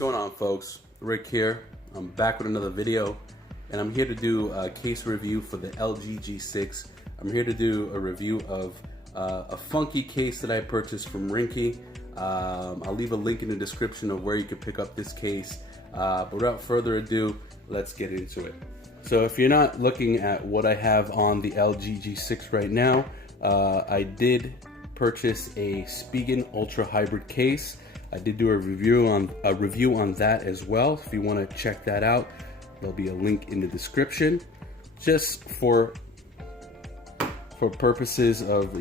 going on, folks? Rick here. I'm back with another video, and I'm here to do a case review for the LG G6. I'm here to do a review of a funky case that I purchased from Ringke. I'll leave a link in the description of where you can pick up this case. But without further ado, let's get into it. So if you're not looking at what I have on the LG G6 right now, I did purchase a Spigen Ultra Hybrid case. I did do a review on that as well. If you want to check that out, there'll be a link in the description. Just for purposes of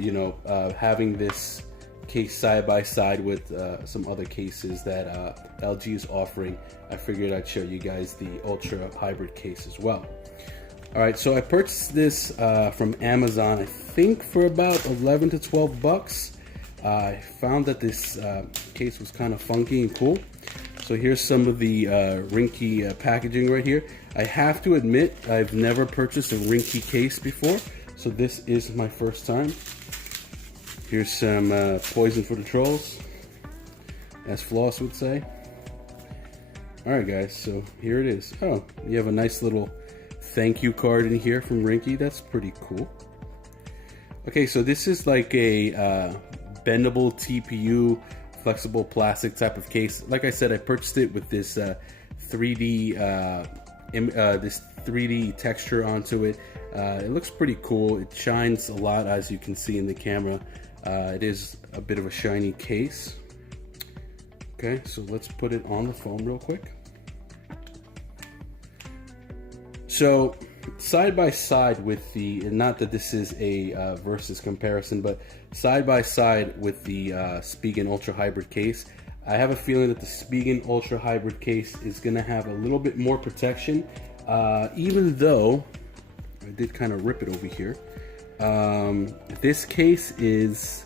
having this case side by side with some other cases that LG is offering, I figured I'd show you guys the Ultra Hybrid case as well. Alright, so I purchased this from Amazon, I think for about 11 to 12 bucks. I found that this case was kind of funky and cool. So here's some of the Ringke packaging right here. I have to admit, I've never purchased a Ringke case before, so this is my first time. Here's some poison for the trolls, as Floss would say. Alright guys, so here it is. Oh, you have a nice little thank you card in here from Ringke. That's pretty cool. Okay, so this is like a bendable TPU, flexible plastic type of case. Like I said, I purchased it with this 3D texture onto it. It looks pretty cool. It shines a lot, as you can see in the camera. It is a bit of a shiny case. Okay, so let's put it on the phone real quick. So side by side with the, and not that this is a versus comparison, but side by side with the Spigen Ultra Hybrid case, I have a feeling that the Spigen Ultra Hybrid case is going to have a little bit more protection, even though I did kind of rip it over here. This case is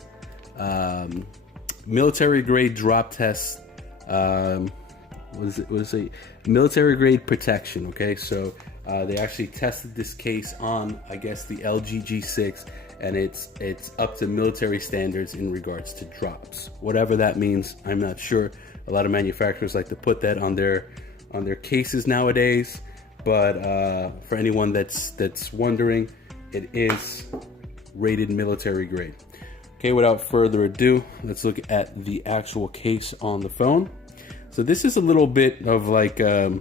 military grade drop test. What is it? Military grade protection. Okay, so they actually tested this case on, I guess, the LG G6, and it's up to military standards in regards to drops. Whatever that means, I'm not sure. A lot of manufacturers like to put that on their cases nowadays, but for anyone that's wondering, it is rated military grade. Okay, without further ado, let's look at the actual case on the phone. So this is a little bit of like a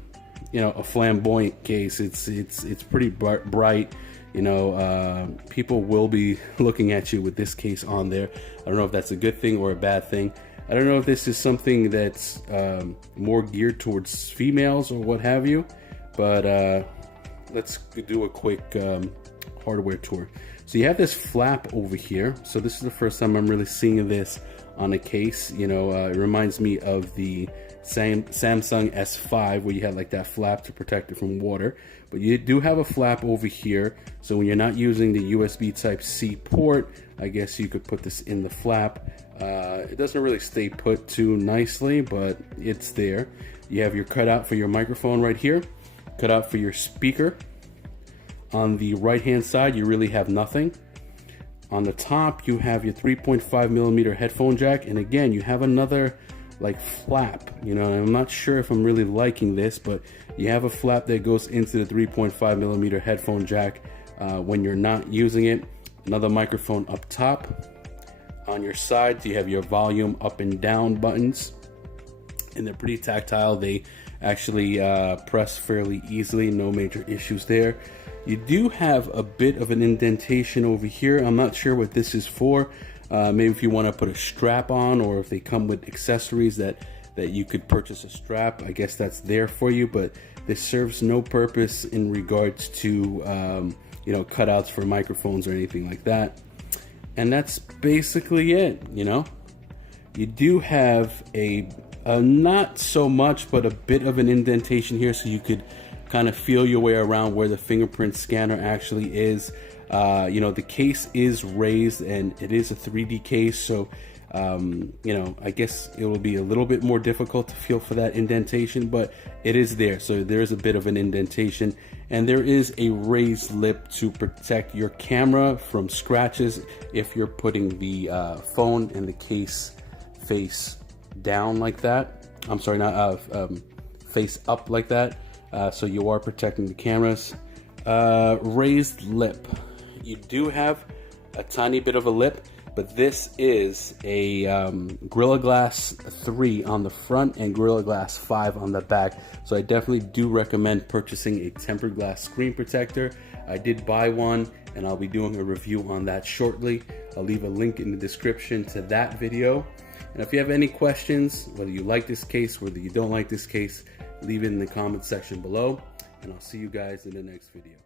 flamboyant case. It's pretty bright. People will be looking at you with this case on there. I don't know if that's a good thing or a bad thing. I don't know if this is something that's more geared towards females or what have you, but let's do a quick hardware tour. So you have this flap over here. So this is the first time I'm really seeing this on a case. It reminds me of the Samsung S5, where you had like that flap to protect it from water, but you do have a flap over here. So when you're not using the USB Type C port, I guess you could put this in the flap. It doesn't really stay put too nicely, but it's there. You have your cutout for your microphone right here, cutout for your speaker. On the right hand side, you really have nothing. On the top, you have your 3.5mm headphone jack, and again, you have another like flap. I'm not sure if I'm really liking this, but you have a flap that goes into the 3.5mm headphone jack when you're not using it. Another microphone up top. On your sides, you have your volume up and down buttons, and they're pretty tactile. They actually press fairly easily, no major issues there. You do have a bit of an indentation over here. I'm not sure what this is for. Maybe if you want to put a strap on, or if they come with accessories that you could purchase a strap, I guess that's there for you, but this serves no purpose in regards to cutouts for microphones or anything like that. And that's basically it. You do have a not so much, but a bit of an indentation here, so you could kind of feel your way around where the fingerprint scanner actually is. The case is raised, and it is a 3D case, so I guess it will be a little bit more difficult to feel for that indentation, but it is there. So there is a bit of an indentation, and there is a raised lip to protect your camera from scratches if you're putting the phone and the case face down like that. I'm sorry, not face up like that, so you are protecting the cameras. Raised lip. You do have a tiny bit of a lip, but this is a Gorilla Glass 3 on the front and Gorilla Glass 5 on the back. So I definitely do recommend purchasing a tempered glass screen protector. I did buy one, and I'll be doing a review on that shortly. I'll leave a link in the description to that video. And if you have any questions, whether you like this case, whether you don't like this case, leave it in the comment section below. And I'll see you guys in the next video.